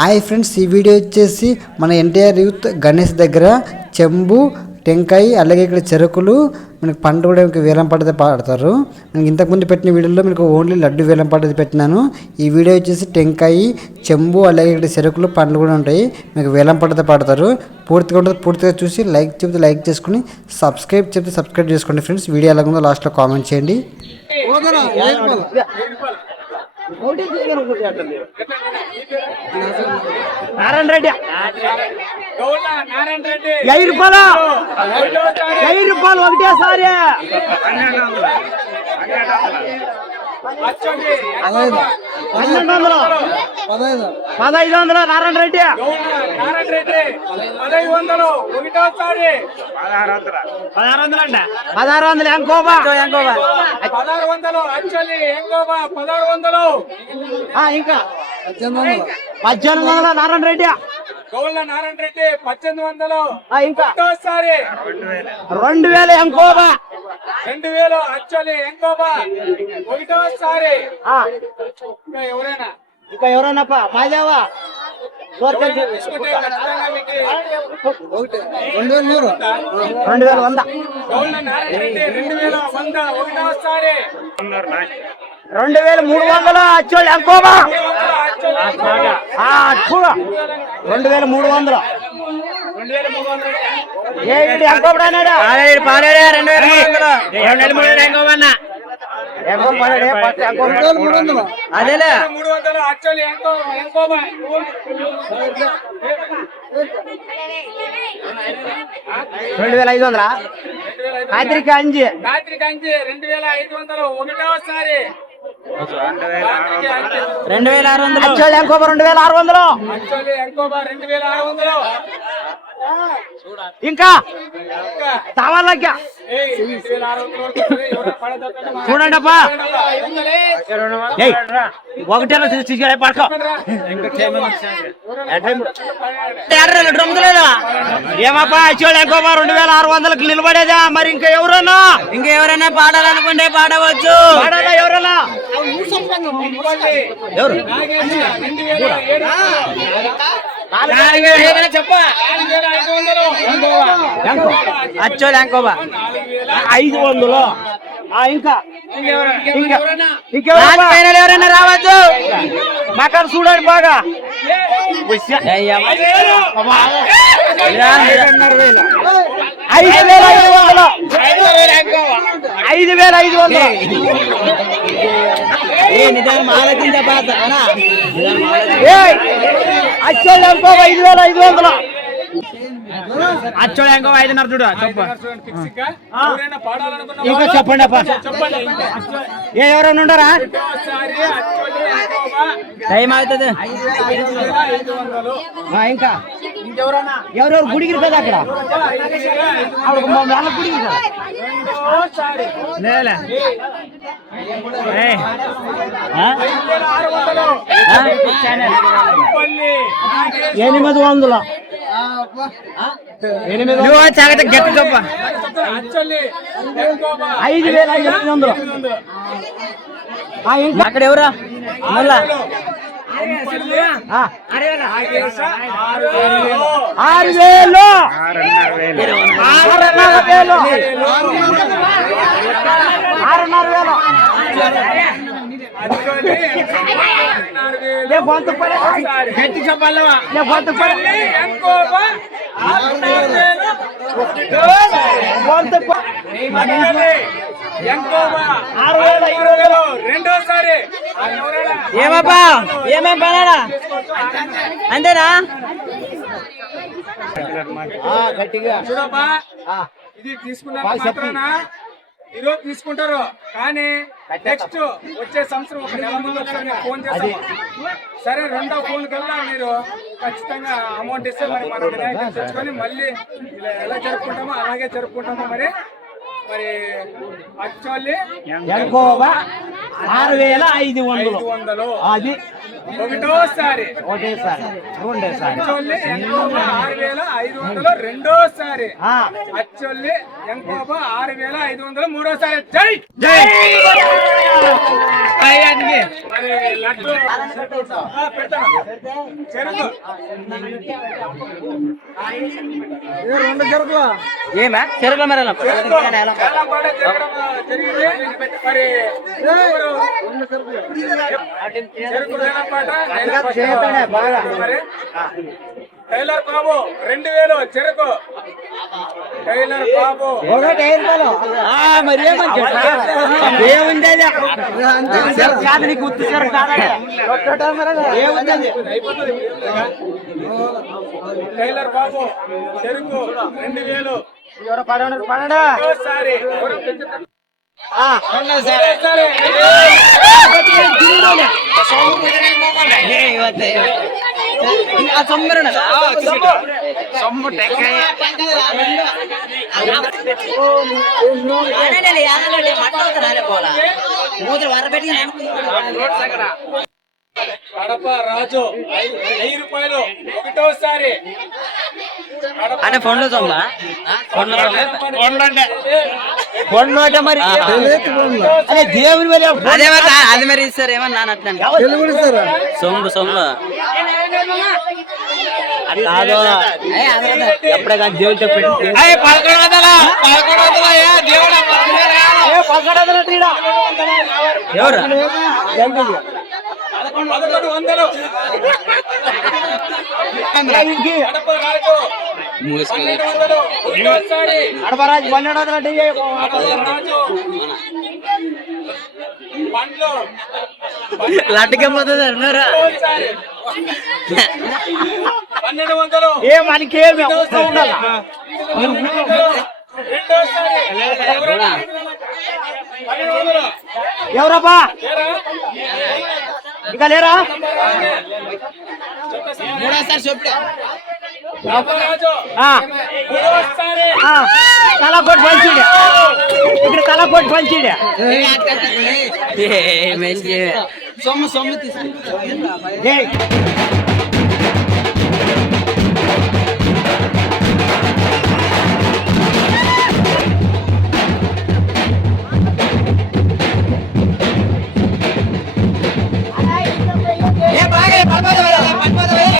Hi friends ఈ video వచ్చేసి మన ఎన్టీఆర్ యూత్ గణేష్ దగ్గర చెంబు టెంకాయ అలాగే ఇక్కడ చెరుకులు మనకి పంట కూడా మీకు వేలం పడితే పాడతారు. నేను ఇంతకుముందు పెట్టిన వీడియోలో మీకు ఓన్లీ లడ్డు వేలం పెట్టినాను. ఈ వీడియో వచ్చేసి టెంకాయ చెంబు అలాగే ఇక్కడ చెరుకులు పండ్లు కూడా ఉంటాయి. మీకు వేలం పాడతారు. పూర్తిగా ఉంటుంది పూర్తిగా చూసి లైక్ చెప్తే లైక్ చేసుకుని సబ్స్క్రైబ్ చెప్తే సబ్స్క్రైబ్ చేసుకోండి ఫ్రెండ్స్. వీడియో ఎలా ఉందో లాస్ట్లో కామెంట్ చేయండి. నారాయణ రెడ్డి గౌళ్ళ నారాయణ రెడ్డి. వెయ్యి రూపాయలు. వెయ్యి రూపాయలు ఒకటేసారి. పన్నెండు వందలు. పదహైదు వందలు నారాయణ రెడ్డి. నారాయణ రెడ్డి పదహైదు వందలు. ఒకటోసారి. పదహారు వందలు అండి పదహారు వందలు ఎంకోబా ఎంకోబా పదహారు వందలు అచ్చలి ఎంగోబా పదహారు వందలు. ఇంకా. పద్దెనిమిది వందలు. నారాయణ రెడ్డి గౌళ్ళ నారాయణ రెడ్డి పద్దెనిమిది వందలు. ఆ, ఇంకా. ఒకటోసారి. రెండు వేలు ఎంకోబా రెండు వేలు అచ్చలి ఎంగోబా ఒకటోసారి. ఇంకా ఎవరైనా? ఇంకా ఎవరన్నప్ప? మాదేవా ఎవరైనా తీసుకుంటే ఖచ్చితంగా మీకు రెండు వేల రెడ్డి రెండు వేల వంద. రెండు వేల మూడు వందలు అచ్చోళ్ళు వందలు చూడు రెండు వేల మూడు వందలు. రెండు వేల మూడు వందలు. ఏంటి పాలేడు పాలేడే రెండు వేల మూడు వందలు. రెండు వేల మూడు ఎంకోబన్నా అదేలే. మూడు వందలు రెండు వేల ఐదు వందలా? రాత్రికి అంజి. రాత్రి కంచి రెండు వేల ఐదు వందలు ఒకటోసారి రాత్రికి. రెండు వేల ఆరు వందలు. రెండు వేల ఆరు వందలు. రెండు వేల ఆరు వందలు. ఇంకా ఇంకా తవలకి ఏయ్, రెండు వేల ఆరు వందలు వస్తుంది. ఎవరో పడదొక్కండి మా- చూడండి అప్పా ఒకటేలో తీసుకెళ్ళి పడక ఏమప్పా అచ్చోళ్ళు ఎంకోబా రెండు వేల ఆరు వందలకి నిలబడేదా? మరి ఇంకా ఎవరన్నా? ఇంకా ఎవరైనా పాడాలనుకుంటే పాడవచ్చు. పాడాలా ఎవరన్నా. ఎవరు? నాలుగు వేల ఐదు వందలు. ఇంకా. ఇంకా. ఎవరైనా రావచ్చు మాకాడ చూడండి బాగా. ఐదు వేల ఐదు వందలు. ఐదు వేల ఐదు వందలు. ఏ నిజాన్ని ఆలోచించే? ఏయ్! అచ్చోళ్ళు ఎంకో ఐదు వేల ఐదు వందలు. అచ్చోళ్ళు ఎంకో ఐదున్నర చూడు చెప్పు. ఇంకా చెప్పండి అప్ప. ఏ ఎవరైనా ఉండరా టైం అవుతుంది ఇంకా. ఎవరెవరు గుడికి కదా అక్కడ? ఆవిడ గుడికి ఎనిమిది వందలు. ఎనిమిది చాగట గట్టి ఎంకోబా ఐదు వేల ఎనిమిది వందలు. అక్కడ ఎవరు మళ్ళా. ఆరు వేలు. ఆరు వేలు. ఆరున్నర వేలు. ఆరున్నర వేలు. నేను పడే గట్టి చెప్పాలవా? నేను కొంత పడే ఆరు వేల ఆరు వేలు రెండోసారి. ఏమప్పా ఏమేం పనాడా అంతేనా? ఆ, గట్టిగా. చూడమ్మా ఆ, ఇది తీసుకున్న. మాత్రాన ఈరోజు తీసుకుంటారు. కానీ నెక్స్ట్ వచ్చే సంవత్సరం ఒక నెల ముందు ఒకసారి ఫోన్ చేస్తాను. సరే రెండో ఫోన్ కల్లా మీరు ఖచ్చితంగా అమౌంట్ ఇస్తే మరి మనం తెచ్చుకొని మళ్ళీ ఇలా ఎలా జరుపుకుంటామో అలాగే జరుపుకుంటామో మరి మరి ఎంకోబా ఆరు వేల ఐదు వందలు. వందలు. అది ఒకటోసారి. ఒకటేసారి. రెండోసారి. ఎంకోబ ఆరు వేల ఐదు వందలు రెండోసారి ఆ, అచ్చొల్లి ఎంకోబ ఆరు వేల ఐదు వందలు మూడోసారి. జై! జై! మరి లడ్డు ఆ, పెడతాను చెరుకు ఏమా చెరుకు మరి చెరుకు బాగా. టైలర్ బాబు రెండు వేలు చెరుకు. టైలర్ బాబు? టైలర్ బాబు. చెరుకు రెండు వేలు. పడడా? ఒకసారి. రెండోసారి సొమ్మరు కడప రాజు వెయ్యి రూపాయలు ఒకటోసారి మరి అదే మరి అది మరి ఇస్తారు ఏమన్నా అట్లా సోముడు కాదు. ఎప్పుడే కానీ దేవుడు చెప్పండి పదకొండు వందల పదకొండు వందల ఏ దేవుడా ఎవరు? పదకొండు వందలు. కడప రాజు పన్నెండు వందలు. ఒకటోసారి కడపరాజు పన్నెండు వందల డెబ్బై కడప రాజు. పండ్లు. లడ్డుకే పోతుంది అన్నారా? ఒకటోసారి పన్నెండు వందలు. ఏ మనకేమి ఎవరబ్బా? ఏరా? ఇంకా లేరా? మూడోసారి చెప్పు కడప రాజు ఆ, మూడోసారి. ఆ, తల కొట్టి పంచిడే. ఇక్కడ తల కొట్టి పంచిడే. సొమ్ము సొమ్ము తీసుకు.